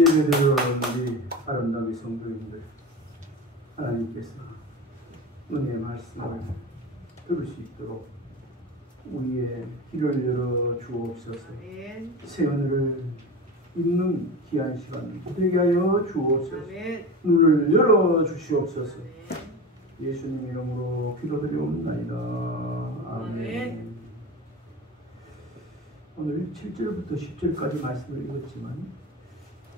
예배드리는 우리 아름다운 성도님들, 하나님께서 은혜의 말씀을 들을 수 있도록 우리의 귀를 열어 주옵소서. 새 하늘을 읽는 귀한 시간 되게 하여 주옵소서. 눈을 열어 주시옵소서. 예수님 이름으로 기도드리옵나이다. 아멘. 오늘 7절부터 10절까지 말씀을 읽었지만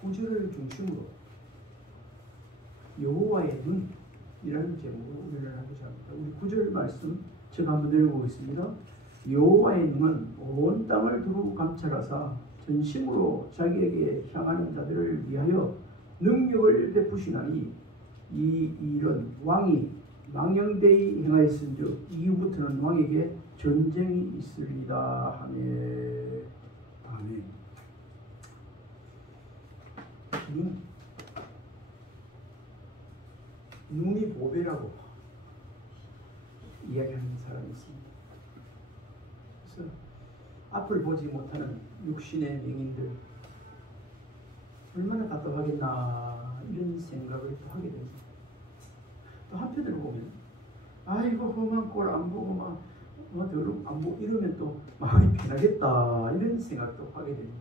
9절을 중심으로 여호와의 눈이라는 제목으로 오늘을 하고자 합니다. 우리 9절 말씀 제가 한번 읽어보겠습니다. 여호와의 눈은 온 땅을 두루 감찰하사 전심으로 자기에게 향하는 자들을 위하여 능력을 베푸시나니 이 일은 왕이 망령되이 행하였은즉 이후부터는 왕에게 전쟁이 있으리이다 하네. 아멘. 눈이 보배라고 이야기하는 사람이 있습니다. 그래서 앞을 보지 못하는 육신의 맹인들 얼마나 답답하겠나 이런 생각을 또 하게 됩니다. 또 한편으로 보면 아이고 험한 꼴 안 보고 막 더럽 안 보고 이러면 또 마음이 편하겠다 이런 생각도 하게 됩니다.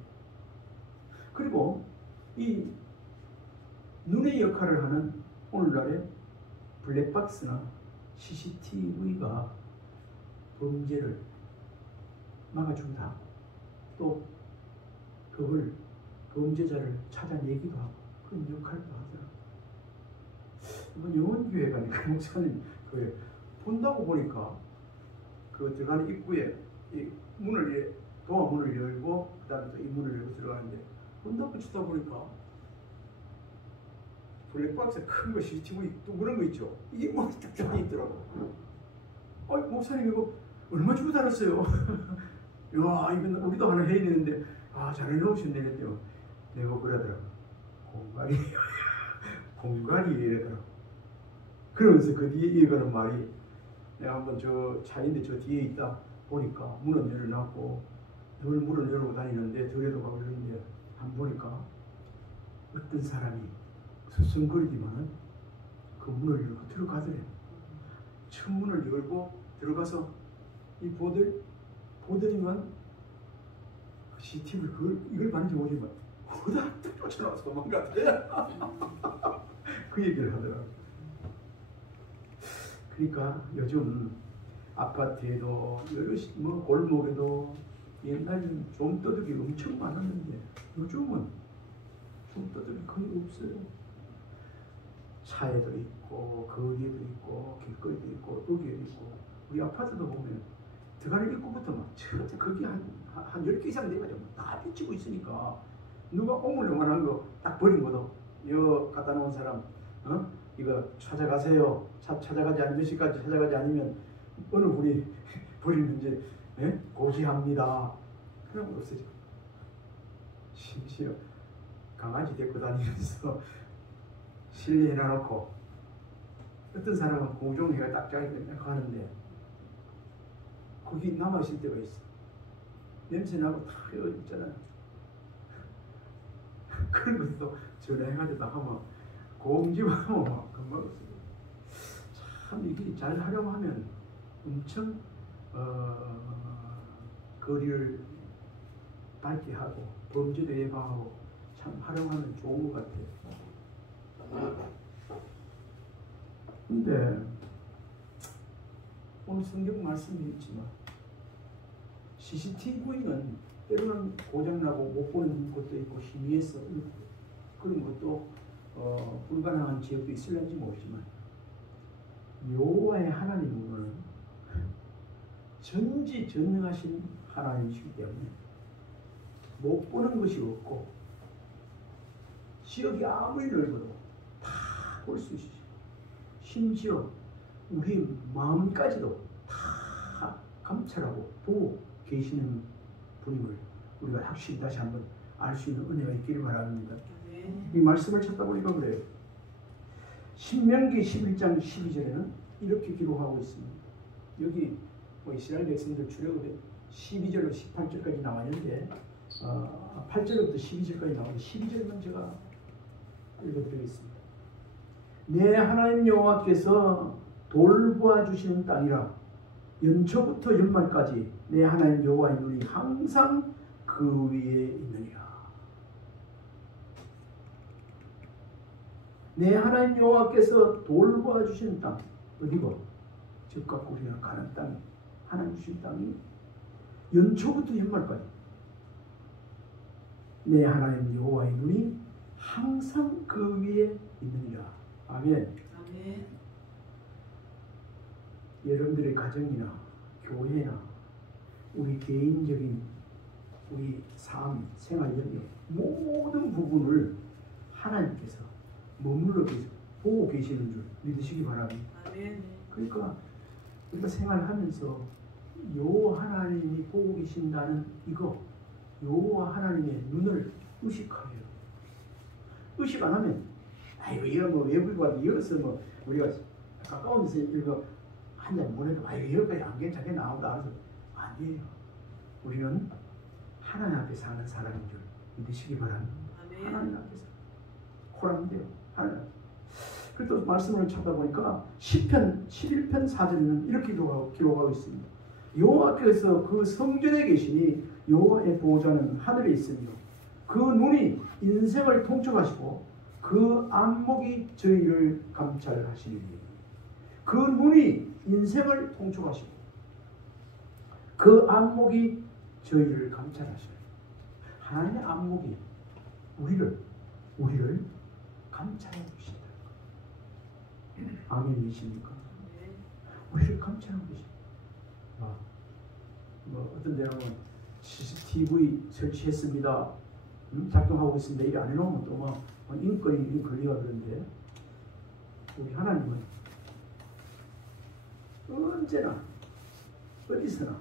그리고 이 눈의 역할을 하는 오늘날의 블랙박스나 CCTV가 범죄를 막아준다. 또 그걸 범죄자를 찾아내기도 하고 그런 역할도 하더라. 이번 영원교회가 그 목사님 그 본다고 보니까 그 들어가는 입구에 이 문을 도어문을 열고 그다음에 또 이 문을 열고 들어가는데 본다고 치다 보니까 블랙박스 큰 거 CCTV 또 그런 거 있죠. 이게 뭐 딱 들어가 있더라고. 목사님 이거 얼마 주고 달았어요? 야 이건 우리도 하나 해야 되는데 잘 해놓으셨네 그랬더니 내가 그러더라고. 공갈이 이러더라고. 그러면서 그 뒤에 이어가는 말이 내가 한번 저 차인데 저 뒤에 있다 보니까 문은 열어놨고 늘 문을 열고 다니는데 들에도 가고 이러는데 한번 보니까 어떤 사람이 서성거리지만은 그 문을 열고 들어가더래. 첫 문을 열고 들어가서 이 보더니만 CCTV를 이걸 봤는지 모르지만 후다닥 쫓아나와서 도망가더래. 그 얘기를 하더라고. 그러니까 요즘 아파트에도 여러 골목에도 옛날에는 좀도둑이 엄청 많았는데 요즘은 좀도둑이 거의 없어요. 차에도 있고 거리에도 있고 길거리도 있고 여기에도 있고 우리 아파트도 보면 들어가는 입구부터 막 거기 한 10개 이상 돼가지고 다 비치고 있으니까 누가 오물영물한 거 딱 버린 것도 이거 갖다 놓은 사람 이거 찾아가세요. 찾아가지 않으면 몇 시까지 찾아가지 않으면 어느 분이 버리는지 고지합니다. 그런 거 없어져. 심지어 강아지 데리고 다니면서 실내해놔놓고 어떤 사람은 공중해가 딱 가는데 거기 남아있을 때가 있어. 냄새나고 다 있잖아. 그런 것도 전화해가지고 하면 공지하면 금방 없어져. 참 이게 잘 활용하면 엄청 거리를 밝게 하고 범죄도 예방하고 참 활용하면 좋은 것 같아요. 근데 오늘 성경 말씀이 있지만 CCTV는 때로는 고장나고 못 보는 것도 있고 희미해서 그런 것도 불가능한 지역도 있을는지 모르지만 여호와의 하나님은 전지전능하신 하나님이시기 때문에 못 보는 것이 없고 지역이 아무리 넓어도 다 볼 수 있으시고 심지어 우리 마음까지도 다 감찰하고 보고 계시는 분임을 우리가 확실히 다시 한번 알 수 있는 은혜가 있기를 바랍니다. 이 말씀을 찾다 보니까 그래요. 신명기 11장 12절에는 이렇게 기록하고 있습니다. 여기 이스라엘 백성들 출애굽에 12절로 18절까지 나와 있는데 8절부터 12절까지 나오는데 12절만 제가 읽어드리겠습니다. 내 하나님 여호와께서 돌보아 주시는 땅이라 연초부터 연말까지 내 하나님 여호와의 눈이 항상 그 위에 있느니라. 내 하나님 여호와께서 돌보아 주시는 땅, 어디고? 즉각 우리가 가는 땅이, 하나님 주신 땅이 연초부터 연말까지 내 하나님 여호와의 눈이 항상 그 위에 있느니라. 아멘. 아멘. 여러분들의 가정이나 교회나 우리 개인적인 우리 삶, 생활 영역 모든 부분을 하나님께서 머물러 보고 계시는 줄 믿으시기 바랍니다. 아멘. 그러니까 우리가 생활하면서 여호와 하나님이 보고 계신다는 이거, 여호와 하나님의 눈을 의식하게요. 의식 안 하면 아이고 이런 뭐 외부가 이어서 뭐 우리가 가까운 데서 이거 한 잔 보내도 아이고 여기까지 안 괜찮게 나오다 해서 아니에요. 우리는 하나님 앞에 사는 사람인 줄 믿으시기 바랍니다. 아멘. 하나님 앞에서 호라면 돼요. 하나님 앞에서. 그리고 또 말씀을 찾아보니까 시편 11편 4절에는 이렇게 기록하고 있습니다. 여호와께서 그 성전에 계시니 여호와의 보호자는 하늘에 있으며 그 눈이 인생을 통촉하시고 그 안목이 저희를 감찰하시니. 그 눈이 인생을 통촉하시고 그 안목이 저희를 감찰하셔요. 하나님의 안목이 우리를 감찰하고 계신다. 아멘이십니까? 우리를 감찰하고 계십니다. 뭐 어떤 데는 CCTV 설치했습니다. 작동하고 있습니다. 이게 안 해놓으면 또 막 인권이 걸리가 그런데 우리 하나님은 언제나 어디서나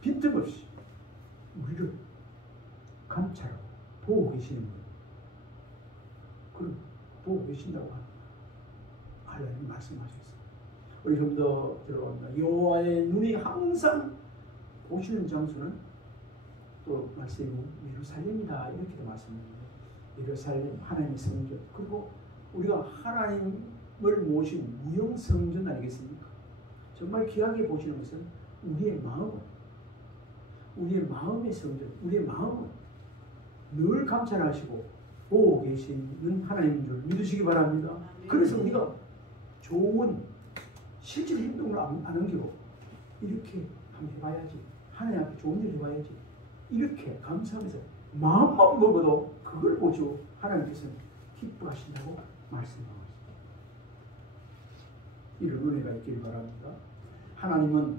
빈틈없이 우리를 감찰하고 보고 계시는 분, 그럼 보고 계신다고 하나님 말씀하셨어요. 우리 좀 더 들어갑니다. 여호와의 눈이 항상 보시는 장소는 또 말씀이 예루살렘이다 이렇게도 말씀합니다. 예루살렘 하나님의 성전, 그리고 우리가 하나님을 모신 무형 성전 아니겠습니까? 정말 귀하게 보시는 것은 우리의 마음의 성전, 우리의 마음은 늘 감찰하시고 보고 계시는 하나님인 줄 믿으시기 바랍니다. 그래서 우리가 좋은 실질 행동을 안 넘기고 이렇게 한번 해봐야지, 하나님 앞에 좋은 일 해봐야지, 이렇게 감사하면서 마음만 먹어도 그걸 보시고 하나님께서는 기뻐하신다고 말씀하고 있습니다. 이런 은혜가 있길 바랍니다. 하나님은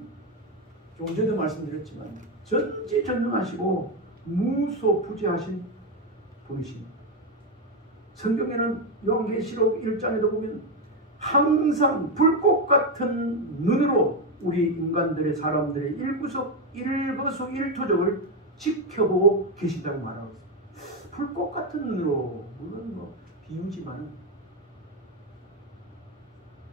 조금 전에도 말씀드렸지만 전지전능하시고 무소부재하신 분이십니다. 성경에는 요한계시록 1장에도 보면 항상 불꽃 같은 눈으로 우리 인간들의 사람들의 일거수일투족을 지켜보고 계신다고 말하고 있습니다. 불꽃 같은 눈으로, 물론 뭐 비유지만은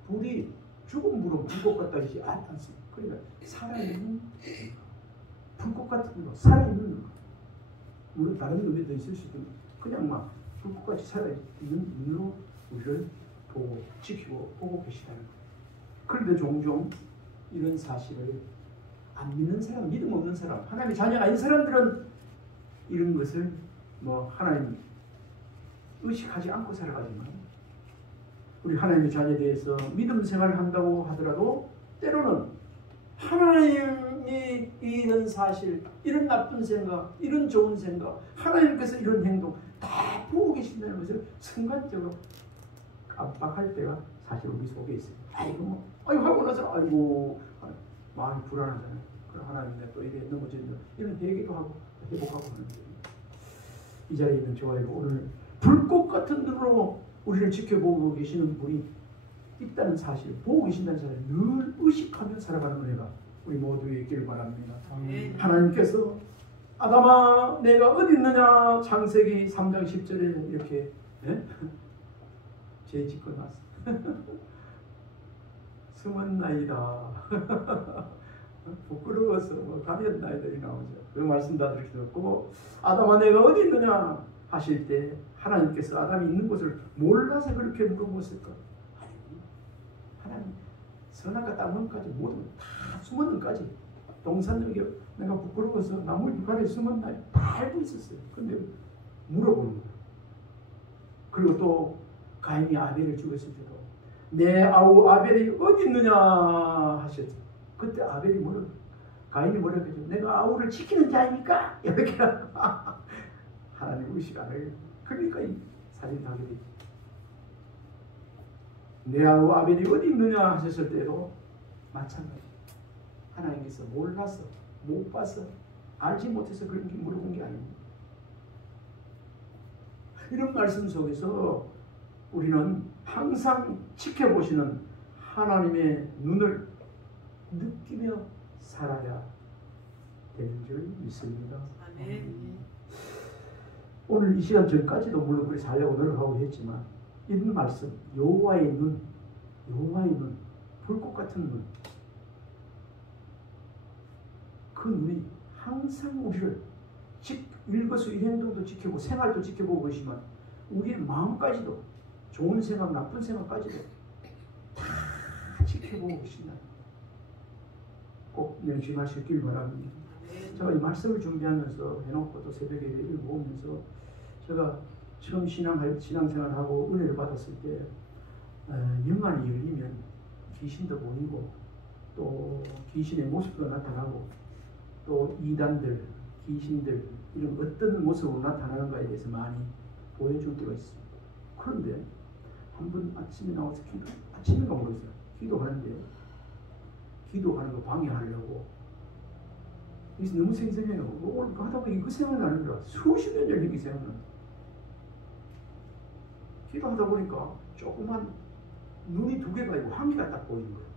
불이 죽은 불은 불꽃 같다 하지 않습니다. 그러니까 살아있는 불꽃 같은 눈으로, 살아있는 눈, 물론 다른 의미도 있을 수도 있는데 그냥 막 불꽃같이 살아있는 눈으로 우리를 보고 지키고 보고 계시다는 거예요. 그런데 종종 이런 사실을 안 믿는 사람, 믿음 없는 사람, 하나님의 자녀가 아닌 사람들은 이런 것을 뭐 하나님 의식하지 않고 살아가지만 우리 하나님의 자녀에 대해서 믿음 생활을 한다고 하더라도 때로는 하나님이 이런 사실, 이런 나쁜 생각, 이런 좋은 생각, 하나님께서 이런 행동 다 보고 계신다는 것을 순간적으로 깜빡할 때가 사실 우리 속에 있어요. 아이고 하고 나서 마음이 불안하잖아요. 그럼 하나님 내가 또 이래 넘어졌는데 이런 얘기도 하고 회복하고 하는데 이 자리에 있는 저와 여러분, 오늘 불꽃 같은 눈으로 우리를 지켜보고 계시는 분이 있다는 사실, 보고 계신다는 사실을 늘 의식하며 살아가는 은혜가 우리 모두에 있기를 바랍니다. 하나님께서 아담아 내가 어디 있느냐, 창세기 3장 10절에 이렇게 죄 짓고 났어. 숨었나이다. 부끄러워서 가렸나이다 이 나오죠. 그 말씀 다 이렇게 듣고 아담아 내가 어디 있느냐, 하실 때 하나님께서 아담이 있는 곳을 몰라서 그렇게 물어보셨을까? 아니, 하나님 선악과 땅문까지 모두 다 숨었는까지 동산역에 내가 부끄러워서 나무 잎아래 숨었나 다 알고 있었어요. 근데 물어보는 거예요. 그리고 또 가인이 아벨을 죽였을 때도 내 아우 아벨이 어디 있느냐 하셨죠. 그때 아벨이 가인이 뭐라고 했죠? 내가 아우를 지키는 자입니까? 이렇게 하나님 의식 안 해요. 그러니까 이 살인 하게 되지. 내 아우 아벨이 어디 있느냐 하셨을 때도 마찬가지. 하나님께서 몰라서 못 봐서 알지 못해서 그런 게 물어본 게 아닙니다. 이런 말씀 속에서 우리는 항상 지켜보시는 하나님의 눈을 느끼며 살아야 되는 줄 믿습니다. 아멘. 오늘 이 시간 전까지도 물론 우리 살려고 노력하고 했지만 이런 말씀 여호와의 눈, 불꽃 같은 눈, 그 눈이 항상 우리를 일거수일행동도 지켜보고 생활도 지켜보고 계시지만 우리의 마음까지도 좋은 생각, 나쁜 생각까지도 다 지켜보고 계신다. 꼭 명심하시길 바랍니다. 제가 이 말씀을 준비하면서 해놓고 또 새벽에 읽어보면서 제가 처음 신앙생활하고 은혜를 받았을 때 영안이 열리면 귀신도 보이고 또 귀신의 모습도 나타나고 또 이단들, 귀신들 이런 어떤 모습으로 나타나는가에 대해서 많이 보여줄 때가 있습니다. 그런데 한번 아침에 나와서 아침인가 모르겠어요. 기도하는 거 방해하려고 그래서 너무 생생해요. 오늘 하다 보니 그 생각나는 거야. 수십 년 전에 그 생각나. 기도하다 보니까 조그만 눈이 두 개가 있고 한 개가 딱 보이는 거예요.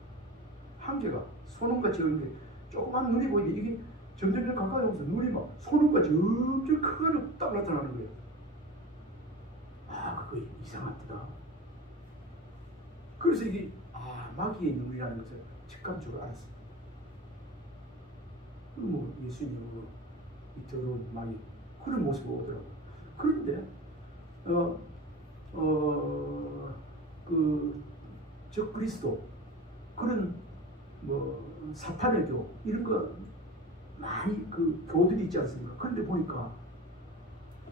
한 개가 소눈같이 보이는데 조그만 눈이 보이는데 이게 점점 가까이 오면서 눈이 막 소눈같이 엄청 크게 딱 나타나는 거예요. 아, 그거 이상하다. 그래서 이게 마귀의 눈이라는 것을 직감적으로 알았어요. 뭐 예수님으로 이 더러운 마귀 그런 모습으로 오더라고. 그런데 적그리스도 그런 뭐 사탄의 교 이런 거 많이 그 교들이 있지 않습니까? 그런데 보니까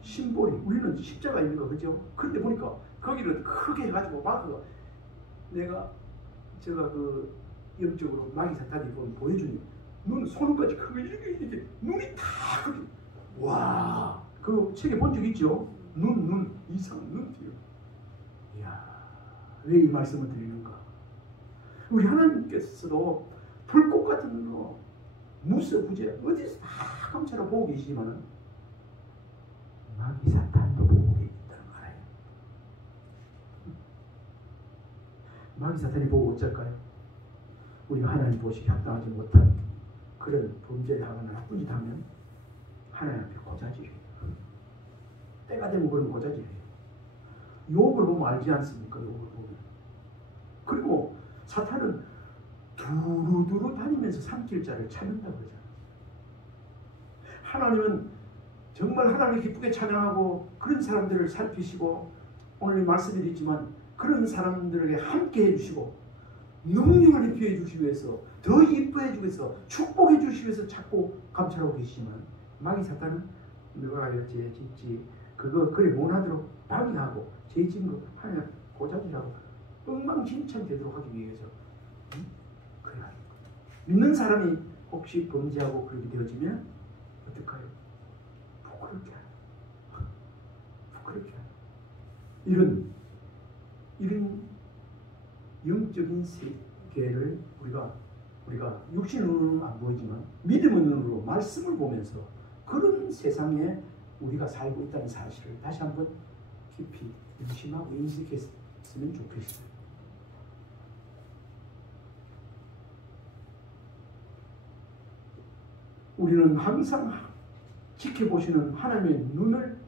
심볼이 우리는 십자가 있는 거 그죠? 그런데 보니까 거기를 크게 해가지고 마귀가 제가 그 영적으로 마귀 사탄이 보여주니 눈 손까지 크게 이렇게 눈이 다 크게 와 그 책에 본 적 있죠? 눈 이상 눈 뒤로. 이야 왜 이 말씀을 드리는가? 우리 하나님께서도 불꽃 같은 거 무서부재 어디서 다 감찰하고 보고 계시지만은 마귀 사탄도 보고 계시다는 거 알아요. 마귀 사탄이 보고 어쩔까요? 우리가 하나님 보시기 합당하지 못한 그런 범죄를 하거나 나쁜 짓 하면 하나님 앞에 고자질해요. 때가 되면 그런 고자질해요. 욥을 보면 알지 않습니까? 욥을 보면. 그리고 사탄은 두루두루 다니면서 삼킬자를 찾는다고 그러잖아요. 하나님은 정말 하나님을 기쁘게 찬양하고 그런 사람들을 살피시고 오늘 말씀이 있지만 그런 사람들에게 함께 해주시고 능력을 입혀해 주시기 위해서 더 이뻐해 주기 위해서 축복해 주시기 위해서 자꾸 감찰하고 계시지만 마귀 사탄은 너가 죄 짓지 그거 그리 못하도록 방해하고 죄 짓는 거 하나님 고자질하고 엉망진창 되도록 하기 위해서 그래 하는 거예요. 믿는 사람이 혹시 범죄하고 그렇게 되어지면 어떡해요? 부끄럽게 하는 부끄럽게 하는 이런 영적인 세계를 우리가 육신의 눈으로는 안 보이지만 믿음의 눈으로 말씀을 보면서 그런 세상에 우리가 살고 있다는 사실을 다시 한번 깊이 의심하고 인식했으면 좋겠어요. 우리는 항상 지켜보시는 하나님의 눈을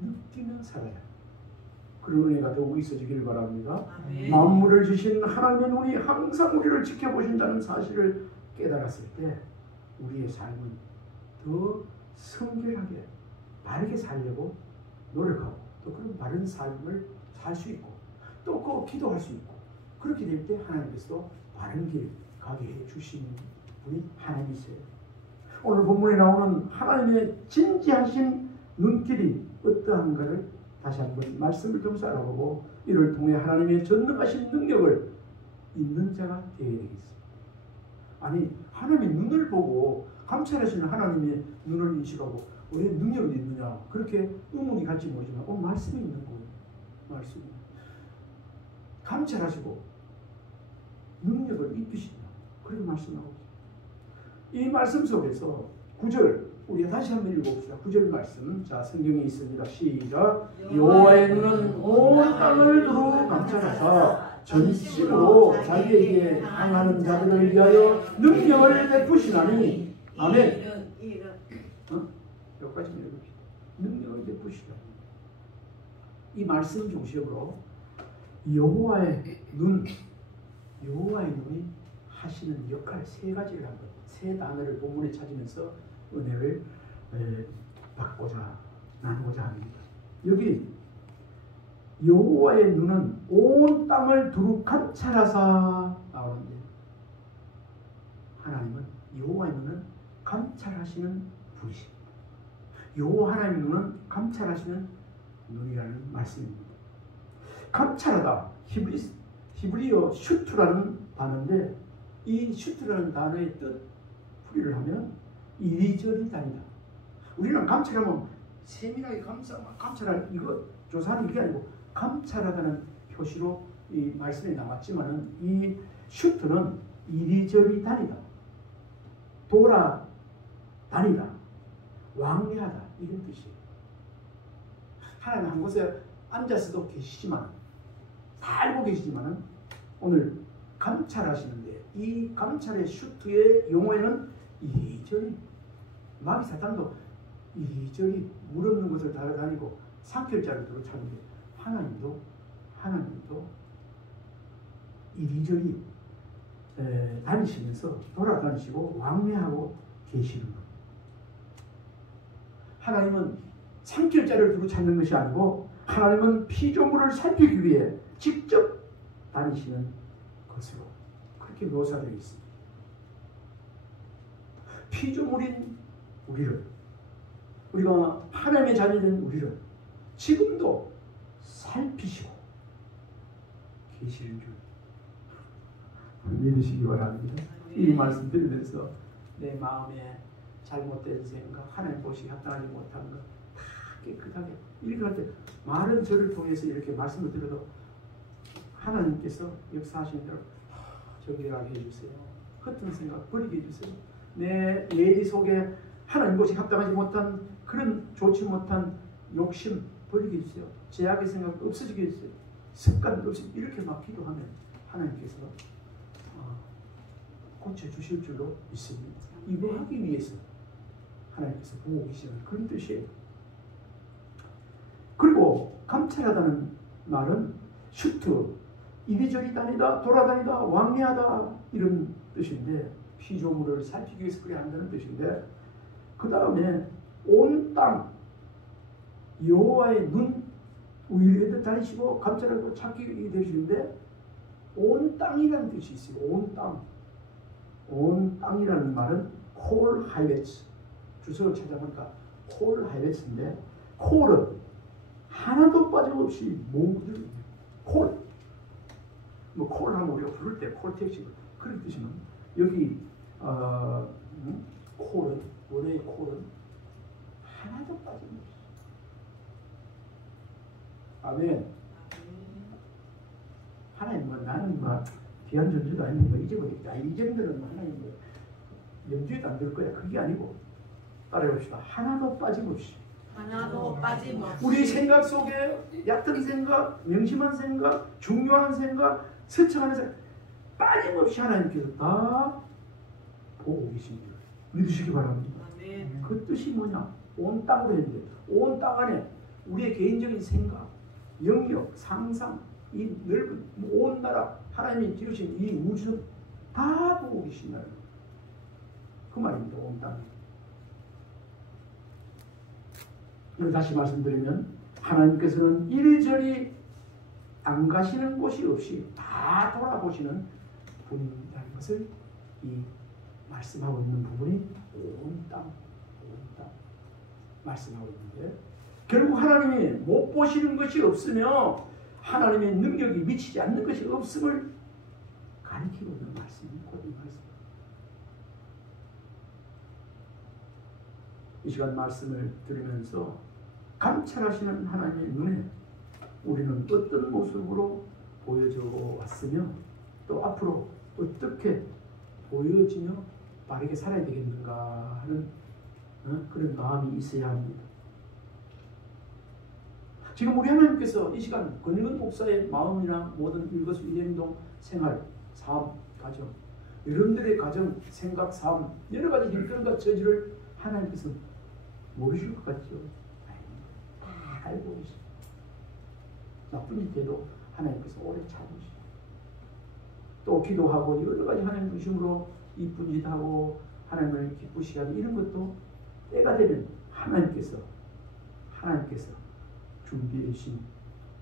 느끼며 살아야 합니다. 그런 은혜가 더욱 있어지기를 바랍니다. 아멘. 만물을 주신 하나님의 눈이 항상 우리를 지켜보신다는 사실을 깨달았을 때 우리의 삶은 더 성결하게 바르게 살려고 노력하고 또 그런 바른 삶을 살 수 있고 또 그 기도할 수 있고 그렇게 될 때 하나님께서도 바른 길 가게 해 주시는 분이 하나님이세요. 오늘 본문에 나오는 하나님의 진지하신 눈길이 어떠한가를 다시 한번 말씀을 통해서 알아보고 이를 통해 하나님의 전능하신 능력을 있는 자가 되어야 되겠습니다. 아니 하나님의 눈을 보고 감찰하시는 하나님의 눈을 인식하고 왜 능력이 있느냐 그렇게 의문이 갈지 모르지만 오늘 말씀이 있는 거예요. 말씀이 감찰하시고 능력을 입히신다 그렇게 말씀하고 있습니다. 이 말씀 속에서 9절 우리가 다시 한번 읽어봅시다. 9절 말씀 자 성경에 있습니다. 시작. 여호와의 눈은 온 땅을 두루 감찰하사 전심으로 자기에게 향하는 자들을 위하여 능력을 베푸시나니 아멘. 여기까지 읽읍시다. 능력을 베푸시나니 이 말씀 중심으로 여호와의 눈이 하시는 역할 세 가지를 한번 세 단어를 본문에 찾으면서 은혜를 받고자 나누고자 합니다. 여기 여호와의 눈은 온 땅을 두루 감찰하사 나오는데 하나님은 여호와의 눈은 감찰하시는 분이십니다. 여호와 하나님의 눈은 감찰하시는 눈이라는 말씀입니다. 감찰하다 히브리어 슈트라는 단어인데 이 슈트라는 단어의 뜻 풀이를 하면 이리저리 다니다. 우리는 감찰하면 세밀하게 감찰할 이거 조사하는 이게 아니고 감찰하다는 표시로 이 말씀에 나왔지만은 이 슈트는 이리저리 다니다, 돌아다니다, 왕래하다 이런 뜻이에요. 하나님 한 곳에 앉아서도 계시지만 다 알고 계시지만은 오늘 감찰하시는데 이 감찰의 슈트의 용어에는 이리저리 마귀 사탄도 이리저리 물 없는 곳을 따라다니고 산길자를 들어 찾는데 하나님도 이리저리 다니시면서 돌아다니시고 왕래하고 계시는 것. 하나님은 산길자를 두고 찾는 것이 아니고 하나님은 피조물을 살피기 위해 직접 다니시는 것으로 그렇게 묘사되어 있습니다. 피조물인 우리가 하나님의 자녀된 우리를 지금도 살피시고 계시는 줄 믿으시기 바랍니다. 이 말씀 들으면서 내 마음에 잘못된 생각, 하나님 보시기 합당하지 못한 것 다 깨끗하게 읽을 때 많은 저를 통해서 이렇게 말씀을 드려도 하나님께서 역사하시는 대로 정결하게 해주세요. 흩은 생각 버리게 해주세요. 내 예리 속에 하나님 보시기 합당하지 못한 그런 좋지 못한 욕심 버리게 해주세요. 제약의 생각 없어지게 해주세요. 습관 없이 이렇게 막 기도하면 하나님께서 고쳐주실 줄로 믿습니다. 이거 하기 위해서 하나님께서 보고 계시는 그런 뜻이에요. 그리고 감찰하다는 말은 슈트, 이리저리 다니다, 돌아다니다, 왕래하다 이런 뜻인데 피조물을 살피기 위해서 그래야 한다는 뜻인데 그 다음에 온 땅 여호와의 눈 위에 다니시고 감찰하고 찾기 되시는데 온 땅이라는 뜻이 있어요. 온 땅. 온 땅이라는 말은 콜 하이베츠 주석을 찾아보니까 콜 하이베츠인데 콜은 하나도 빠짐없이 모두 콜. 뭐 콜 하면 우리가 부를 때 콜 택시 그런 뜻이면 여기 콜은 원래의 콜은 하나도 빠짐없이 아멘. 하나님 뭐 나는 뭐 귀한 존재도 아닌데 뭐 잊어버리겠다. 이 정도는 하나님 뭐 염두에도 안 들 거야. 그게 아니고 따라해봅시다. 하나도 빠짐없이. 우리 생각 속에 얕은 생각, 명심한 생각, 중요한 생각, 스쳐가는 생각 빠짐없이 하나님께서 다 보고 계십니다. 믿으시기 바랍니다. 그 뜻이 뭐냐? 온 땅으로 했는데 온 땅 안에 우리의 개인적인 생각, 영역, 상상, 이 넓은 온 나라 하나님이 지으신 이 우주 다 보고 계신다는 그 말입니다. 온 땅. 다시 말씀드리면 하나님께서는 이리저리 안 가시는 곳이 없이 다 돌아보시는 분이라는 것을 이 말씀하고 있는 부분이 온 땅 말씀하고 있는데, 결국 하나님이 못 보시는 것이 없으며 하나님의 능력이 미치지 않는 것이 없음을 가리키고 있는 말씀입니다. 이 시간 말씀을 들으면서 감찰하시는 하나님의 눈에 우리는 어떤 모습으로 보여져 왔으며 또 앞으로 어떻게 보여지며 바르게 살아야 되겠는가 하는 그런 마음이 있어야 합니다. 지금 우리 하나님께서 이 시간 권익은 목사의 마음이나 모든 일거수일행동 생활, 삶, 가정, 여러분들의 가정, 생각, 삶, 여러 가지 일들과 저지를 하나님께서 모르실 것 같죠? 다 알고 계시죠. 나쁜 짓 해도 하나님께서 오래 참으시고, 또 기도하고 여러 가지 하나님 중심으로 이쁜 짓 하고 하나님을 기쁘시게 하는 이런 것도 때가 되면 하나님께서 준비해 주신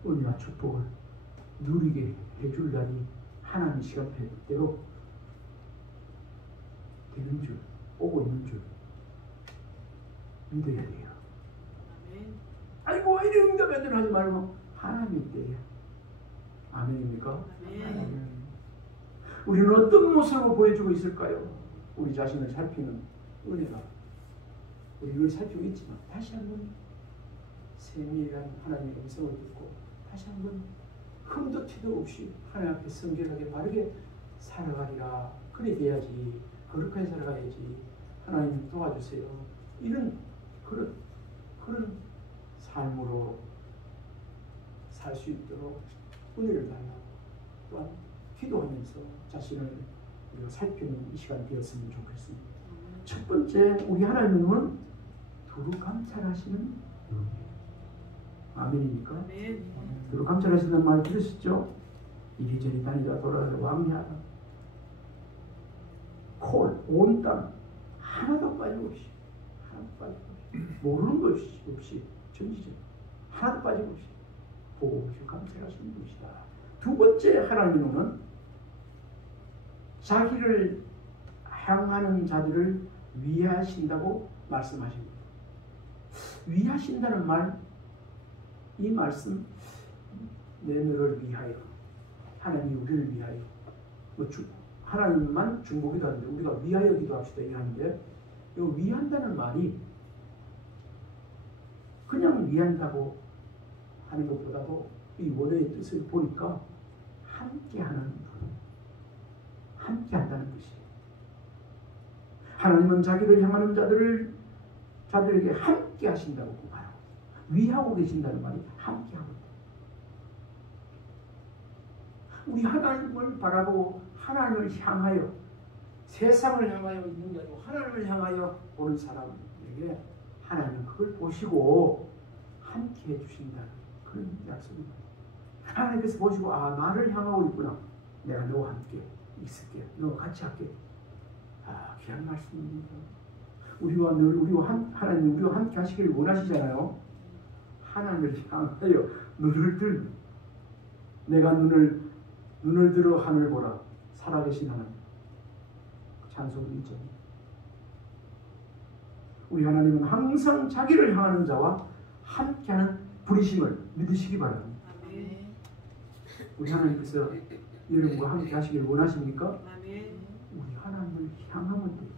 은혜와 축복을 누리게 해줄 날이 하나님 시간대로 되는 줄, 오고 있는 줄 믿어야 돼요. 아이고 이래 응답이 안 되나 하지 말고 하나님의 때야. 아멘입니까? 아멘. 우리는 어떤 모습으로 보여주고 있을까요? 우리 자신을 살피는 은혜가 우리를 살피고 있지만 다시 한번 세밀한 하나님의 음성을 듣고 다시 한번 흠도 티도 없이 하나님 앞에 성결하게 바르게 살아가리라. 그래 돼야지. 거룩하게 살아가야지. 하나님 도와주세요. 이런 그런 삶으로 살 수 있도록 은혜를 달라고 또한 기도하면서 자신을 우리가 살피는 이 시간이 되었으면 좋겠습니다. 첫 번째 우리 하나님은 두루 감찰하시는 분이에요. 아멘입니까? 두루 감찰하신다는 말 들으셨죠? 이리저리 다니다 돌아다니다 왕래하다. 온 땅 하나도 빠짐없이 모르는 것 없이 전지전 하나도 빠짐없이 보고 감찰하시는 분이시다. 두 번째 하나님은 자기를 향하는 자들을 위하신다고 말씀하십니다. 위하신다는 말, 이 말씀 내 너를 위하여, 하나님이 우리를 위하여, 하나님만 중보기도 하는데 우리가 위하여 기도합시다 하는데, 이 위한다는 말이 그냥 위한다고 하는 것보다도 이 원어의 뜻을 보니까 함께하는, 함께한다는 뜻이에요. 하나님은 자기를 향하는 자들에게 함께 하신다고 말하고 위하고 계신다는 말이 함께하고 있다. 우리 하나님을 바라보고 하나님을 향하여 세상을 향하여 있는 게 아니고 하나님을 향하여 보는 사람에게 하나님은 그걸 보시고 함께 해주신다는 그런 약속입니다. 하나님께서 보시고 나를 향하고 있구나. 내가 너와 함께 있을게. 너와 같이 할게. 귀한 말씀입니다. 하나님 우리와 함께 하시기를 원하시잖아요. 하나님을 향하여 눈을 들면 내가 눈을 들어 하늘 보라. 살아계신 하나님. 찬송이 있죠. 우리 하나님은 항상 자기를 향하는 자와 함께하는 분이심을 믿으시기 바랍니다. 우리 하나님께서 여러분과 함께 하시길 원하십니까? 우리 하나님을 향하면 돼요.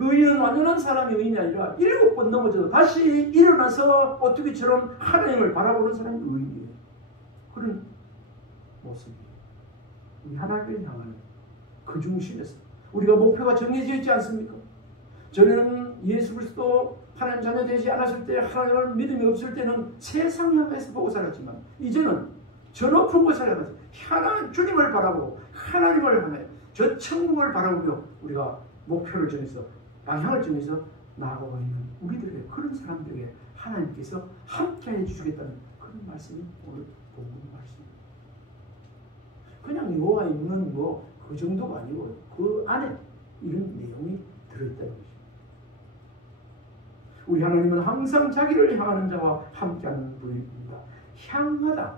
의인은 완전한 사람이 의인이 아니라 7번 넘어져도 다시 일어나서 어떻게 저런 하나님을 바라보는 사람이 의인이에요. 그런 모습이에요. 우리 하나님을 향하는 그 중심에서 우리가 목표가 정해져 있지 않습니까? 저는 예수 그리스도 하나님 자녀 되지 않았을 때, 하나님을 믿음이 없을 때는 세상 향해서 보고 살았지만 이제는 저 높은 곳에 살아가서 하나님 주님을 바라보고 하나님을 향해 저 천국을 바라보며 우리가 목표를 정해서 방향을 정해서 나아가고 있는 우리들에게, 그런 사람들에게 하나님께서 함께해 주시겠다는 그런 말씀이 오늘 본문 말씀입니다. 그냥 요와 있는 그 정도가 아니고 그 안에 이런 내용이 들어있다는 것입니다. 우리 하나님은 항상 자기를 향하는 자와 함께하는 분입니다. 향하다.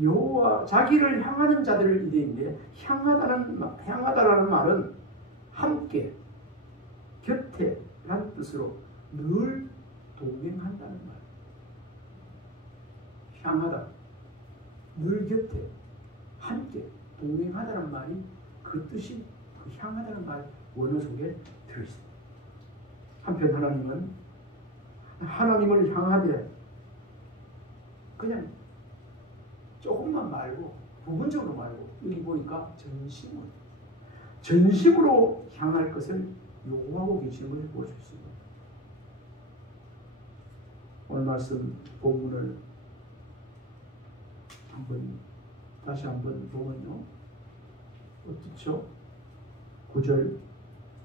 여호와 자기를 향하는 자들을 이르는데 향하다라는 말은 함께, 곁에 라는 뜻으로 늘 동행한다는 말. 향하다. 늘 곁에, 함께, 동행하다는 말이 그 뜻이 그 향하다는 말 원어 속에 들어있습니다. 한편 하나님을 향하되 그냥 조금만 말고 부분적으로 말고 여기 보니까 전심으로 향할 것을 요구하고 계시는 것을 볼 수 있습니다. 오늘 말씀 본문을 다시 한번 보면요. 어떻죠? 9절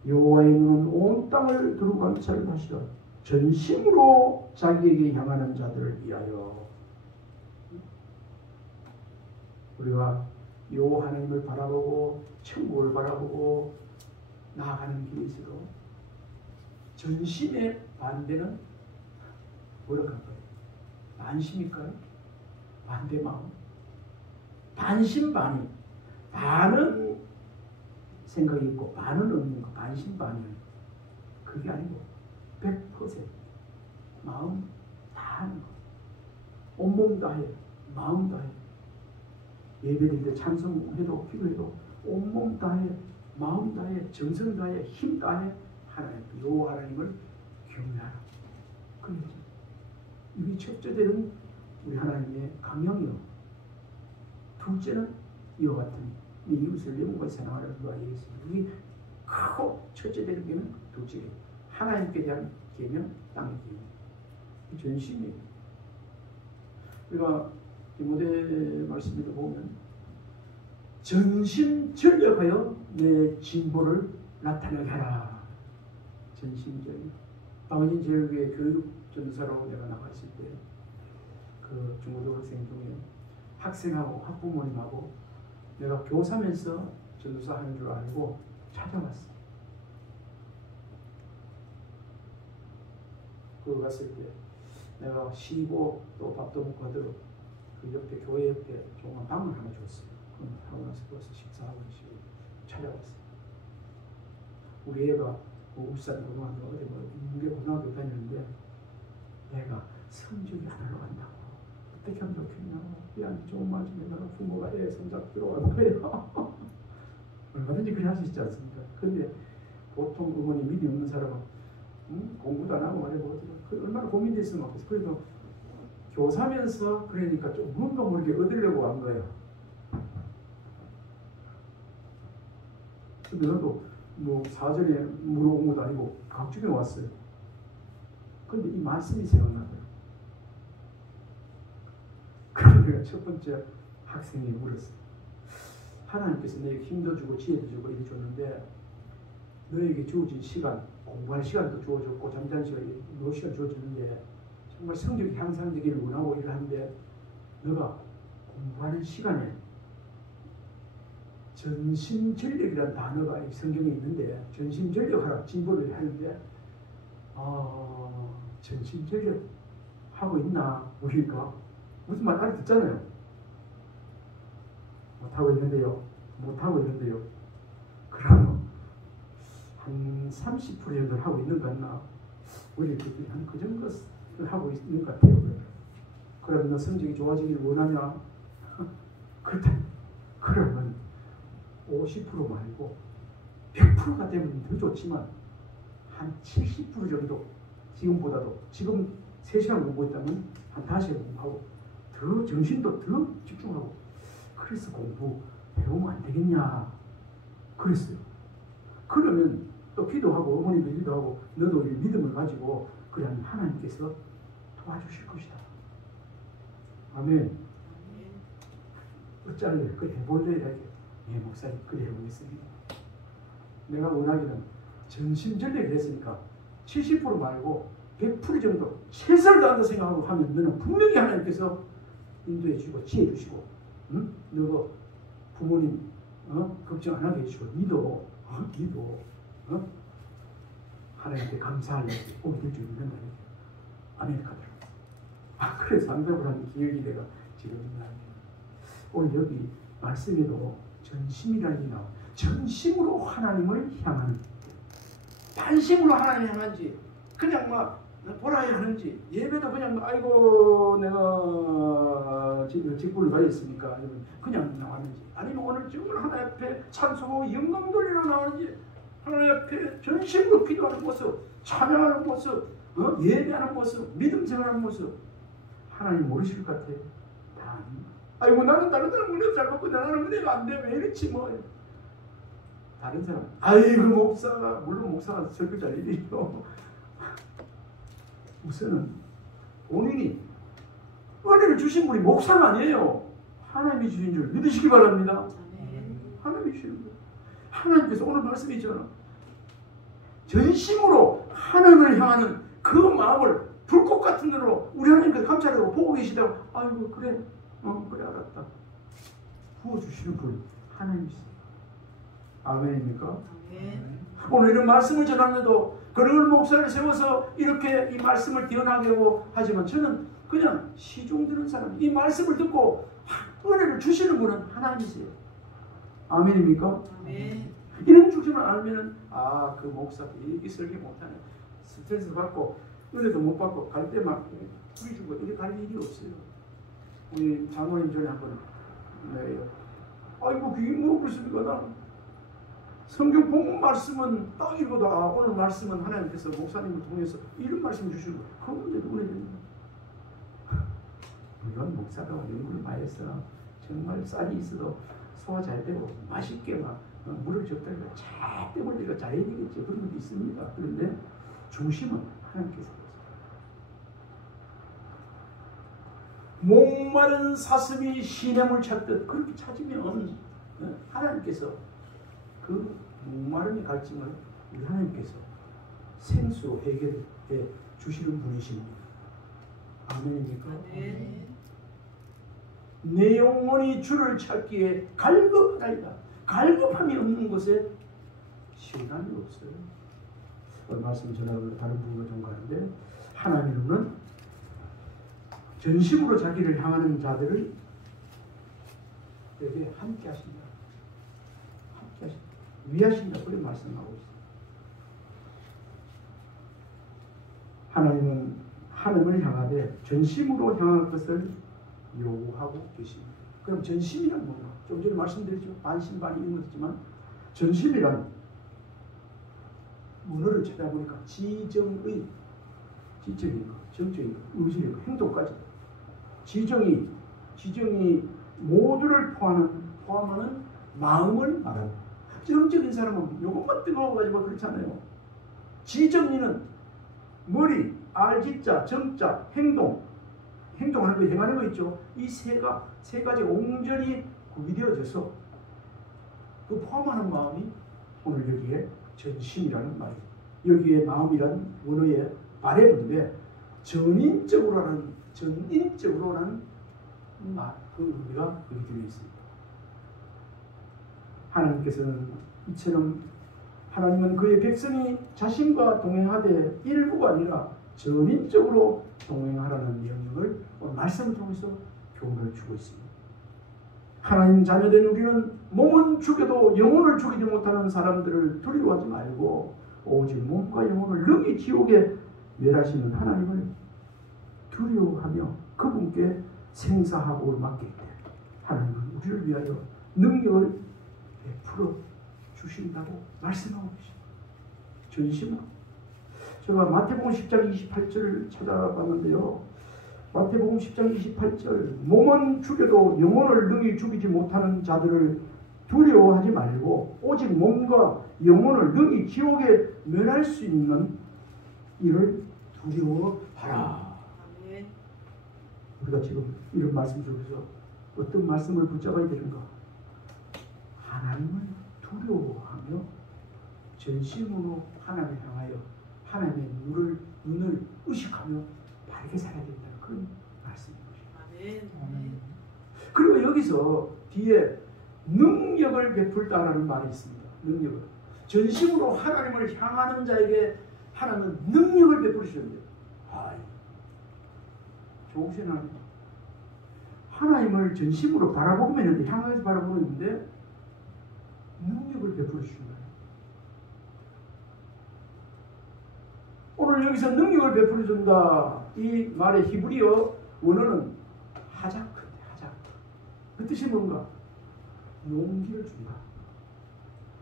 여호와의 눈은 온 땅을 두루 관찰하시라. 전심으로 자기에게 향하는 자들을 위하여. 우리가 여호와 하나님을 바라보고 천국을 바라보고 나아가는 길에 있어도 전심의 반대는 뭐라고 할까요? 반심일까요? 반대 마음? 반신반의. 반은 생각이 있고 반은 없는 거. 반신반의. 그게 아니고 100% 마음 다 하는 거. 온몸 다해. 마음 다해. 예배드릴 때 찬송해도 기도해도 온몸 다해. 마음 다해. 정성 다해. 힘 다해. 하나님, 여호와 하나님을 경외하라. 그렇죠. 이게 첫째 되는 우리 하나님의 강령이요. 둘째는 이와 같은 이웃을 영과 사랑하는 그가 되겠습니다. 이게 크고 첫째 되는 계명, 둘째 계명. 하나님께 대한 계명, 땅의 계명. 전심이에요. 우리가 디모데 말씀에도 보면 전심전력하여 내 진보를 나타나게 하라. 전심전력. 방언진 제국의 교육 전도사로 내가 나갔을 때 그 중고등 학생 중에 학생하고 학부모님하고 내가 교사면서 전도사 하는 줄 알고 찾아왔어. 거기 갔을 때 내가 쉬고 또 밥도 먹고 하도록 그 옆에 교회 옆에 조그만 방을 하나 줬어요. 그럼 하고 나서 거기서 식사하고 쉬고 찾아왔어. 우리 애가 울산 고등학교 어디 문계 고등학교 다니는데 애가 성적이 안 올라간다고. 어떻게 하면 좋겠냐고. 미안, 좋은 말 좀 해달라고. 부모가 애 손잡고 들어가는 거예요. 얼마든지 그렇게 할 수 있지 않습니까? 근데 보통 어머니 믿음 없는 사람은 공부도 안 하고 말해보고 얼마나 고민됐으면 없겠어. 그래도 교사면서 그러니까 좀 뭔가 모르게 얻으려고 한 거예요. 근데 나도 뭐 사전에 물어본 것도 아니고 각중에 왔어요. 근데 이 말씀이 생각나더라고요. 그러니까 첫 번째 학생이 물었어요. 하나님께서 내게 힘도 주고 지혜도 주고 이렇게 줬는데 너에게 주어진 시간, 공부할 시간도 주어졌고 잠자는 시간이 몇 시간 주어졌는데 정말 성적이 향상되기를 원하고 일을 하는데 너가 공부하는 시간에 전심전력이라는 단어가 성경에 있는데 전심전력하라 진보를 하는데 전심전력 하고 있나 우리가 무슨 말 알아듣잖아요. 못하고 있는데요. 그럼 한 30% 정도를 하고 있는 것 같나? 우리 한 그 정도를 하고 있는 것 같아요. 그러면 너 성적이 좋아지기를 원하냐? 그렇다. 그러면 50% 말고 100%가 되면 더 좋지만 한 70% 정도 지금보다도 지금 3시간 공부했다면 한 5시간 공부하고 더 정신도 더 집중하고 그래서 공부 배우면 안 되겠냐 그랬어요. 그러면 또 기도하고 어머니도 기도하고 너도 이 믿음을 가지고 그냥 하나님께서 도와주실 것이다. 아멘. 어쩔래? 그래 해볼래? 이렇게. 예, 목사님 그래 해보겠습니다. 내가 원하기는 전심전력이 됐으니까 70% 말고 100% 정도 최선을 다한다 생각하고 하면 너는 분명히 하나님께서 인도해 주시고 지혜 주시고 너 부모님 걱정 안 하게 해주시고 니도 하나님께 감사할 날이 오게 될 줄 믿는다. 아메리카더라. 그래서 상담을 하는 기억이 내가 지금 나요. 오늘 여기 말씀에도 전심이라는 게 나와. 전심으로 하나님을 향하는, 반심으로 하나님을 향하는지, 그냥 막 보라야 하는지, 예배도 그냥 아이고 내가 직분을 받았으니까 그냥 나왔는지, 아니면 오늘 정말 하나님 앞에 찬송하고 영광 돌리러 나왔는지, 하나님 앞에 전심으로 기도하는 모습, 찬양하는 모습, 예배하는 모습, 믿음 생활하는 모습, 하나님 모르실 것 같아요. 다 아이고 나는 다른 사람 은혜 잘 받고 나는 은혜가 안 돼 왜 이렇지 뭐. 다른 사람 아이고 목사가, 물론 목사가 설교 잘 일이죠. 우선은 본인이 은혜를 주신 분이 목사가 아니에요. 하나님이 주신 줄 믿으시기 바랍니다. 하나님이 주신 분. 하나님께서 오늘 말씀이 있잖아. 전심으로 하나님을 향하는 그 마음을 불꽃 같은 대로 우리 하나님께서 감찰하고 보고 계시다고. 아이고 그래 그래 알았다. 부어주시는 분 하나님이세요. 아멘입니까? 아멘. 오늘 이런 말씀을 전하는데도 그런 목사를 세워서 이렇게 이 말씀을 뛰어나게 하고 하지만 저는 그냥 시중 드는 사람, 이 말씀을 듣고 은혜를 주시는 분은 하나님이세요. 아멘입니까? 아멘. 이런 중심을 알면은 그 목사 이 설교 못하네, 스트레스 받고 은혜도 못 받고 갈 때 막 뿌리 주고 이렇게 갈 일이 없어요. 우리 장모님 전에 한번 네, 아이고 그게 뭐 그렇습니까? 난 성경 본문 말씀은 딱 읽어도 오늘 말씀은 하나님께서 목사님을 통해서 이런 말씀 주시고 그런데도 은혜됩니다. 물론 목사가 연구를 많이 해서 정말 쌀이 있어도 소화 잘 되고 맛있게 막 물을 적다니까 잘 때문에 자연이겠죠. 그런 것도 있습니다. 그런데 중심은 하나님께서 목마른 사슴이 시냇물 찾듯 그렇게 찾으면 하나님께서 그 목마름의 갈증을 우리 하나님께서 생수로 해결해 주시는 분이십니다. 아멘입니까? 네. 내 영혼이 주를 찾기에 갈급하다이다. 갈급함이 없는 곳에 시원함이 없어요. 오늘 말씀 전하고 다른 부분으로 좀 가는데, 하나님은 전심으로 자기를 향하는 자들을 에게 함께 하신다. 함께 하신다. 위하신다. 그렇게 말씀하고 있습니다. 하나님은 하나님을 향하되 전심으로 향할 것을 요구하고 계십니다. 그럼 전심이란 뭐냐? 좀 전에 말씀드렸죠. 반신반의 이런 것이지만 전심이란 문어를 찾아보니까 지정의, 지적인 것, 정적인 것, 의지인 것, 행동까지 지정이 모두를 포함하는 마음을 말합니다. 정적인 사람은 요것만 뜨거워가지고 그렇잖아요. 지정리는 머리, 알지자, 정자, 행동하는 거, 행하는 거 있죠. 이 세 가지 온전히 구비되어져서 그 포함하는 마음이 오늘 여기에 전심이라는 말이에요. 여기에 마음이라는 원어의 발해본데 전인적으로라는 그 의미가 여기 들어 있습니다. 하나님께서는 이처럼 하나님은 그의 백성이 자신과 동행하되 일부가 아니라 전인적으로 동행하라는 명령을 말씀을 통해서 교훈을 주고 있습니다. 하나님 자녀된 우리는 몸은 죽여도 영혼을 죽이지 못하는 사람들을 두려워하지 말고 오직 몸과 영혼을 능히 지옥에 멸하시는 하나님을 두려워하며 그분께 생사하고 맡길 때 하나님은 우리를 위하여 능력을 베풀어 주신다고 말씀하고 계십니다. 전심으로. 제가 마태복음 10장 28절을 찾아봤는데요. 마태복음 10장 28절 몸은 죽여도 영혼을 능히 죽이지 못하는 자들을 두려워하지 말고 오직 몸과 영혼을 능히 지옥에 멸할 수 있는 이를 두려워하라. 우리가 지금 이런 말씀 속에서 어떤 말씀을 붙잡아야 되는가? 하나님을 두려워하며 전심으로 하나님을 향하여 하나님의 눈을 의식하며 바르게 살아야 된다는 그런 말씀인 것입니다. 아멘. 그리고 여기서 뒤에 능력을 베풀다라는 말이 있습니다. 능력을. 전심으로 하나님을 향하는 자에게 하나님은 능력을 베푸시는데, 좋으시나요? 하나님을 전심으로 바라보면 있는데, 향해서 바라보는데 능력을 베푸시는 거예요. 오늘 여기서 능력을 베풀어 준다, 이 말의 히브리어 원어는 하자크인데, 하자크. 그 뜻이 뭔가? 용기를 준다.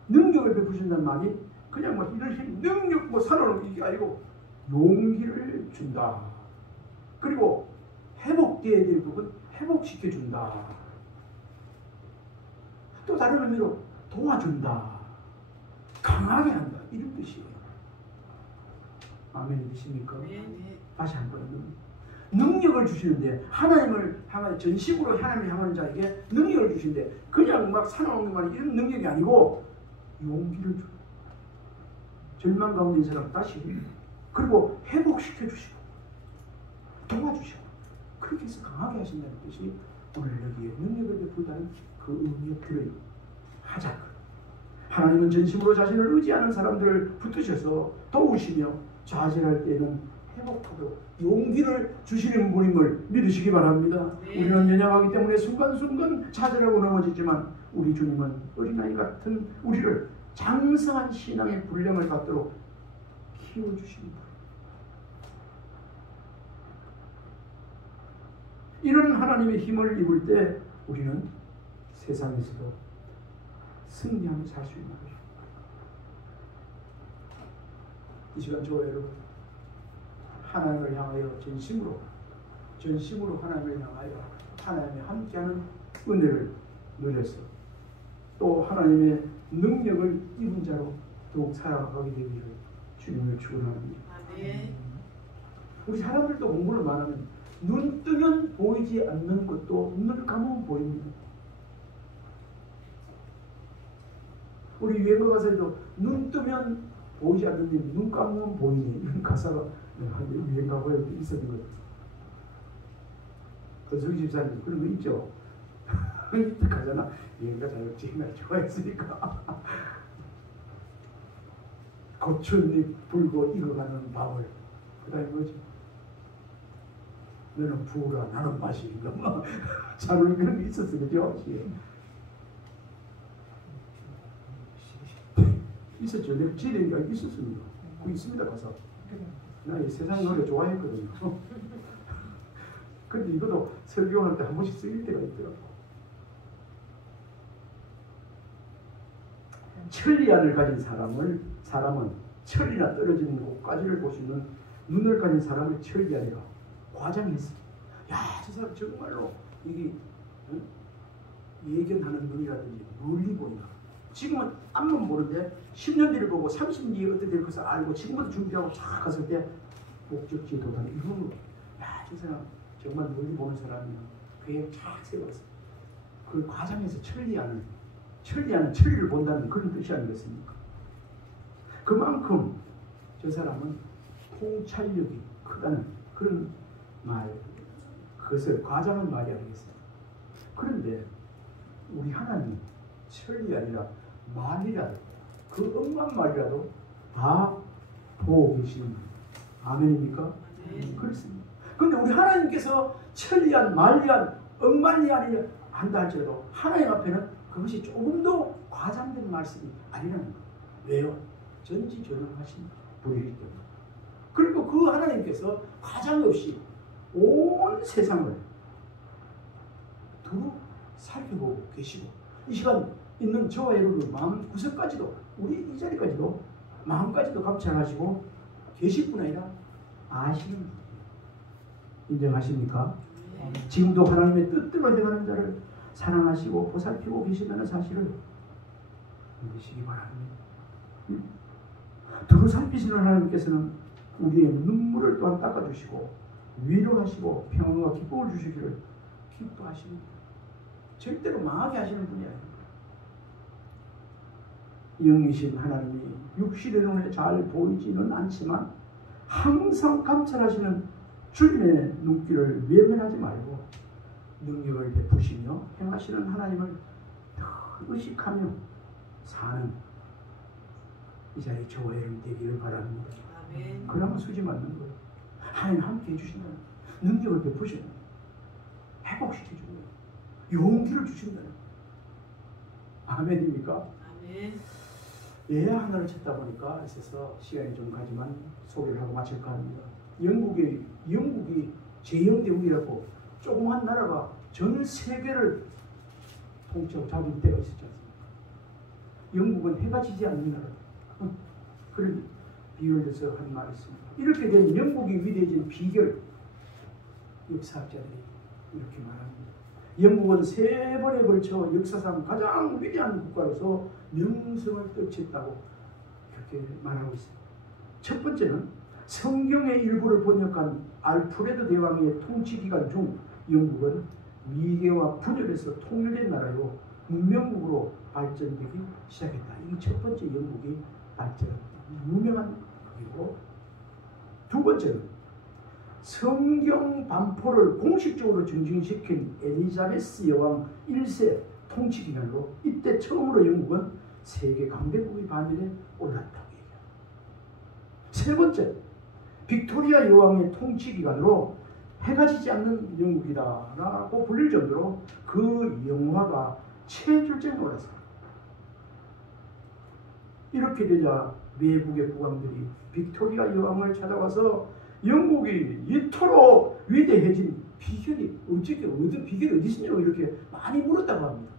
능력을 베푸신다는 말이 그냥 뭐 이런 힘, 능력, 뭐 살아오는 게 아니고 용기를 준다. 그리고 회복되어야 될 부분 회복시켜 준다. 또 다른 의미로 도와준다. 강하게 한다. 이런 뜻이에요. 아멘 믿으십니까? 네. 다시 한번 능력을 주시는데, 하나님을 향한 전심으로 하나님을 향하는 자에게 능력을 주시는데, 그냥 막 살아오는 것만 이런 능력이 아니고 용기를 줘. 절망 가운데 있는 사람 다시, 그리고 회복시켜 주시고 도와주시고, 그렇게 해서 강하게 하신다는 뜻이 오늘 여기에 능력을 베풀다는 그 의미의 표현. 하자. 하나님은 전심으로 자신을 의지하는 사람들을 붙드셔서 도우시며 좌절할 때는 회복하고 용기를 주시는 분임을 믿으시기 바랍니다. 네. 우리는 연약하기 때문에 순간순간 좌절하고 넘어지지만 우리 주님은 어린아이 같은 우리를 장성한 신앙의 분량을 갖도록 키워주십니다. 이런 하나님의 힘을 입을 때 우리는 세상에서도 승리하며 살 수 있는 것입니다. 이 시간 저와 여러분, 하나님을 향하여 전심으로 하나님을 향하여 하나님의 함께하는 은혜를 누려서 또 하나님의 능력을 입은 자로 더욱 살아가게 되기를 주님을 축원합니다. 아멘. 우리 사람들도 공부를 많으면 눈 뜨면 보이지 않는 것도 눈을 감으면 보입니다. 우리 유행가 가사에도 눈 뜨면 보이지 않는데 눈 감으면 보이니, 이런 가사가 유행가고에 있었던 것. 권석희 집사님 그런 거 있죠? 가잖아. 유행가 자격증을 좋아했으니까. 고추잎 불고 익어가는 밥을, 그 다음에 뭐죠? 너는 부으라 나는 마시니까 뭐 잘 그런 게 있었어, 그죠? 있었죠. 내가 지뢰가 있었습니다. 그거 있습니다, 가서. 나 이 세상 노래 좋아했거든요. 근데 이것도 설교할 때 한 번씩 쓰일 때가 있더라고. 천리안을 가진 사람은 천리나 떨어지는 곳까지를 볼 수 있는 눈을 가진 사람을 천리안이라 과장했어. 야, 저 사람 정말로 이게 예견하는 눈이라든지 멀리 보인다. 지금은 앞만 보는데 10년 뒤를 보고 30년 뒤에 어떻게 될 것을 알고 지금부터 준비하고 쫙 갔을 때 목적지에 도달하는 이런, 야, 저 사람 정말 멀리 보는 사람이야. 계획 쫙 세웠어. 그걸 과장해서 천리안은 천리를 본다는 그런 뜻이 아니겠습니까? 그만큼 저 사람은 통찰력이 크다는 그런 말, 그것을 과장한 말이 아니겠습니까? 그런데 우리 하나님 천리 아니라 말이라도, 그 엄한 말이라도 다 보고 계시는 거예요. 아멘입니까? 그렇습니다. 그런데 우리 하나님께서 천리안, 말리안, 억만리안이 한다 할지라도 하나님 앞에는 그것이 조금도 과장된 말씀이 아니라는 거예요. 왜요? 전지전능하신 분이기 때문에. 그리고 그 하나님께서 과장 없이 온 세상을 두루 살펴보고 계시고, 이 시간 있는 저와 여러분 마음 구석까지도, 우리 이 자리까지도 마음까지도 감찰하시고 계실 뿐 아니라 아시는 분이에요. 인정하십니까? 지금도 하나님의 뜻대로 행하는 자를 사랑하시고 보살피고 계신다는 사실을 믿으시기 바랍니다. 두루 살피시는 하나님께서는 우리의 눈물을 또한 닦아주시고 위로하시고 평안과 기쁨을 주시기를 기뻐하십니다. 절대로 망하게 하시는 분이 아닙니다. 영이신 하나님이 육신의 눈에 잘 보이지는 않지만 항상 감찰하시는 주님의 눈길을 외면하지 말고 능력을 베푸시며 행하시는 하나님을 더 의식하며 사는 이 자리 저와 여러분 되기를 바랍니다. 아멘. 그러면 수지 맞는 거예요. 하나님 함께 해주신다. 능력을 베푸셔요. 회복시켜줘요. 용기를 주신다. 아멘입니까? 아멘. 예 하나를 찾다 보니까 있어서 시간이 좀 가지만 소개를 하고 마칠까 합니다. 영국이 제2대국이라고 조그만 나라가 전 세계를 통치하고 잡을 때가 있었지 않습니까? 영국은 해가 지지 않는 나라. 그런 비유를 들어서 한 말이 있습니다. 이렇게 된 영국이 위대해진 비결, 역사학자들이 이렇게 말합니다. 영국은 3번에 걸쳐 역사상 가장 위대한 국가로서 명성을 떨쳤다고 그렇게 말하고 있습니다. 첫 번째는 성경의 일부를 번역한 알프레드 대왕의 통치 기간 중 영국은 위계와 분열에서 통일된 나라요 문명국으로 발전되기 시작했다. 이게 첫 번째 영국이 발전한 유명한 국이고, 두 번째는 성경 반포를 공식적으로 증진시킨 엘리자베스 여왕 1세 통치 기간으로 이때 처음으로 영국은 세계 강대국의 반열에 올랐다고 얘기합니다. 세 번째, 빅토리아 여왕의 통치 기간으로 해가 지지 않는 영국이다라고 불릴 정도로 그 영화가 최절정에 올랐습니다. 이렇게 되자 외국의 국왕들이 빅토리아 여왕을 찾아와서 영국이 이토록 위대해진 비결이 어떤 비결이 어디 있느냐고 이렇게 많이 물었다고 합니다.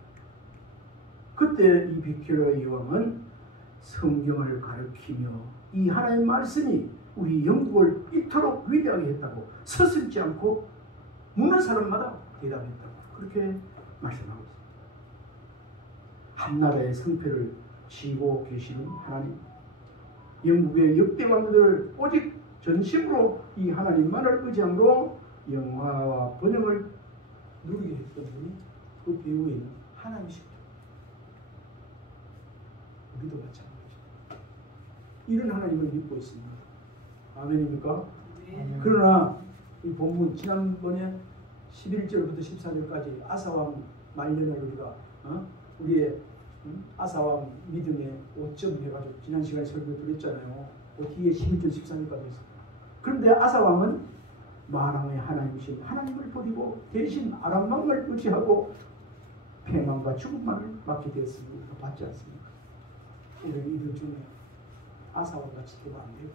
그때 이 빅토리아 여왕은 성경을 가르치며 이 하나님의 말씀이 우리 영국을 이토록 위대하게 했다고 서슴지 않고 묻는 사람마다 대답했다고 그렇게 말씀하고 있습니다. 한 나라의 성패를 쥐고 계시는 하나님, 영국의 역대 왕들을 오직 전심으로 이 하나님만을 의지함으로 영화와 번영을 누리게 했던 분이 그 배후에는 하나님이십니다. 우리도 마찬가지입니다. 이런 하나님을 믿고 있습니다. 아멘입니까? 네. 그러나 이 본문 지난번에 11절부터 14절까지 아사왕 말년을 우리가 우리의 아사왕 믿음의 5점 해가지고 지난 시간에 설교 드렸잖아요. 그 뒤에 11절 14절까지 있습니다. 그런데 아사왕은 만왕의 하나님이신 하나님을 버리고 대신 아람왕을 의지하고 패망과 죽음만을 맞게 되었습니다. 받지 않습니까? 우리 이들 중에 아사왕 같이 되면 안 되고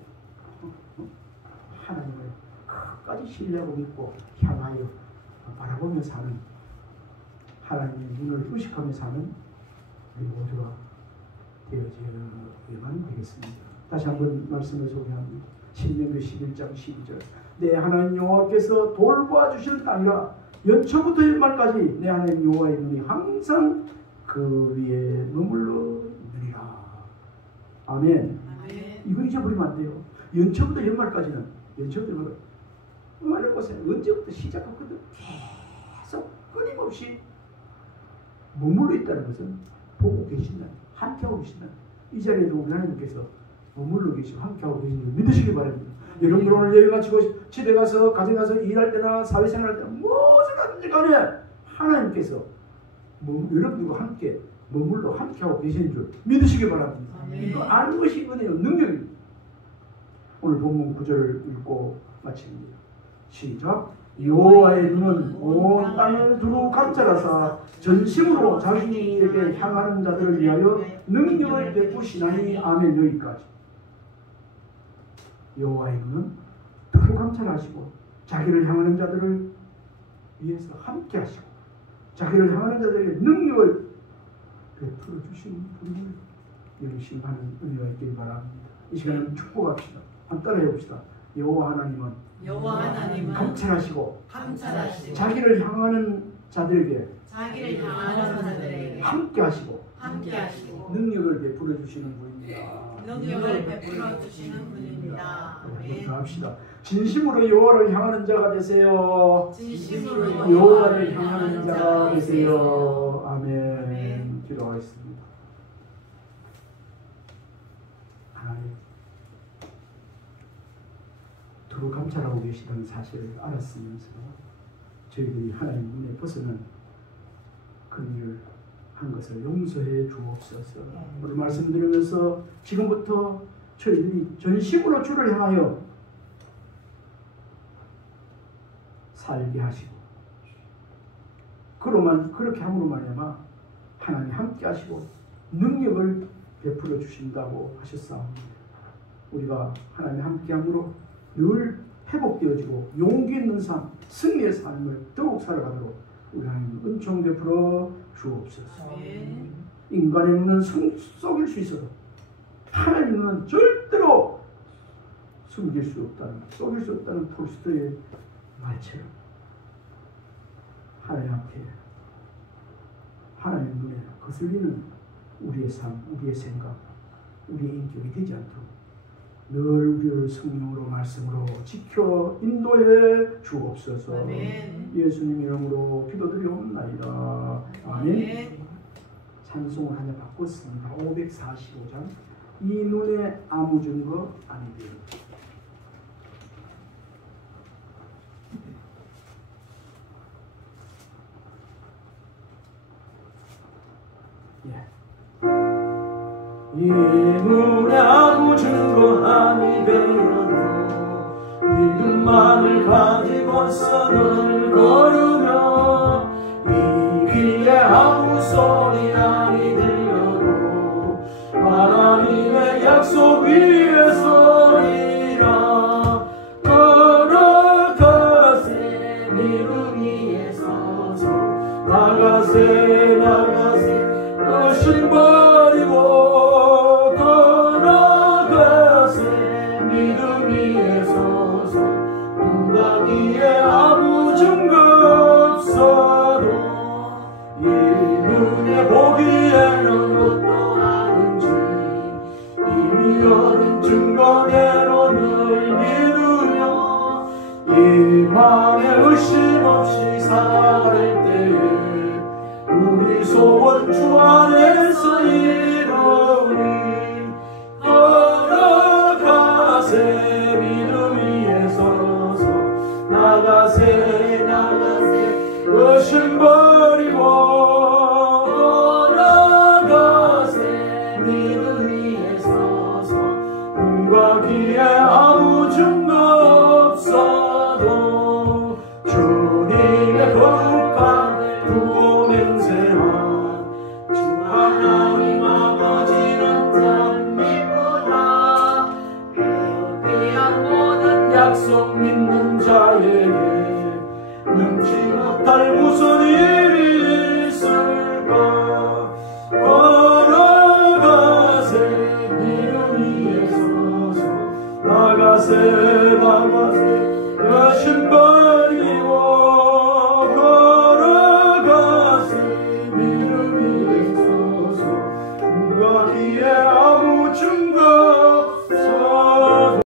하나님을 끝까지 신뢰하고 믿고 향하여 바라보며 사는, 하나님의 눈을 의식하며 사는 우리 모두가 되어져야만 되겠습니다. 다시 한번 말씀을 소개합니다. 신명기 11장 12절 내 하나님 여호와께서 돌보아주시는 땅이라 연초부터 연말까지 내 하나님 여호와의 눈이 항상 그 위에 머물러 있느니라. 아멘. 이걸 잊어버리면 안 돼요. 연초부터 연말까지는 연초부터 연말 얼마나 보세요. 언제부터 시작했거든 계속 끊임없이 머물러 있다는 것은 보고 계신다, 함께하고 계신다. 이 자리에도 우리 하나님께서 머물러 계시고 함께하고 계시는 걸 믿으시기 바랍니다. 여러분들 오늘 예배 마치고 집에 가서 가정에 가서 일할 때나 사회생활 할 때나 무엇을 하든지 간에 하나님께서 여러분들과 함께 머물러 함께하고 계시는 줄 믿으시기 바랍니다. 이거 아는 것이 은혜요 능력입니다. 오늘 본문 9절을 읽고 마칩니다. 시작. 여호와의 눈은 온 땅을 두루 감찰하사 전심으로 자기에게 향하는 자들을 위하여 능력을 베푸시나니. 아멘. 여기까지. 여호와의 눈은 두루 감찰하시고 자기를 향하는 자들을 위해서 함께 하시고 자기를 향하는 자들에게 능력을 베풀어 주시는 분을 영심하는 은혜가 있길 바랍니다. 이 시간에 축복합시다. 한번 따라해 봅시다. 여호와 하나님은 감찰하시고 자기를 향하는 자들에게 함께 하시고 능력을 베풀어 주시는 분입니다. 합시다. 진심으로 여호와를 향하는 자가 되세요. 여호와를 향하는 자가 되세요. 아멘. 기도하겠습니다. 하나님, 두루 감찰하고 계시다는 사실을 알았으면서 저희들이 하나님 눈에 벗어난 그 일을 한 것을 용서해 주옵소서. 오늘 말씀 드리면서 지금부터 저희들이 전심으로 주를 향하여 살게 하시고 그렇게 함으로 말미암아 하나님이 함께 하시고 능력을 베풀어 주신다고 하셨사옵니다. 우리가 하나님이 함께 함으로 늘 회복되어지고 용기 있는 삶, 승리의 삶을 더욱 살아가도록 우리 하나님 은총 베풀어 주옵소서. 인간의 눈은 속일 수 있어도 하나님 눈은 절대로 속일 수 없다는 톨스토이의 말처럼 하나님 앞에 하나님 눈에 거슬리는 우리의 삶, 우리의 생각, 우리의 인격이 되지 않도록 늘 우리를 성령으로 말씀으로 지켜 인도해 주옵소서. 아멘. 예수님 이름으로 기도드리옵나이다. 아멘. 찬송을 하나 바꿨습니다. 545장 이 눈에 아무 증거 아니되리. 이 눈에 아무 증거 아니 되어도 믿음만을 가지고서 늘 걸으며 이 귀에 아무 소리 아니 들려도 하나님의 약속 위에 서리라. 걸어가세 믿음 위에 서서 나가세 의심 버리고 아무 증거 없어도 이 눈에 보기에는 어떠하든지 이미 얻은 증거대로 늘 믿으며 이 맘에 의심 없이 살아갈 때에 우리 소원 주 안에서 이루니 걸어가세 믿음 위에 서서 나가세 의심 버리고 걸어가세 믿음 위에 서서 눈과 귀에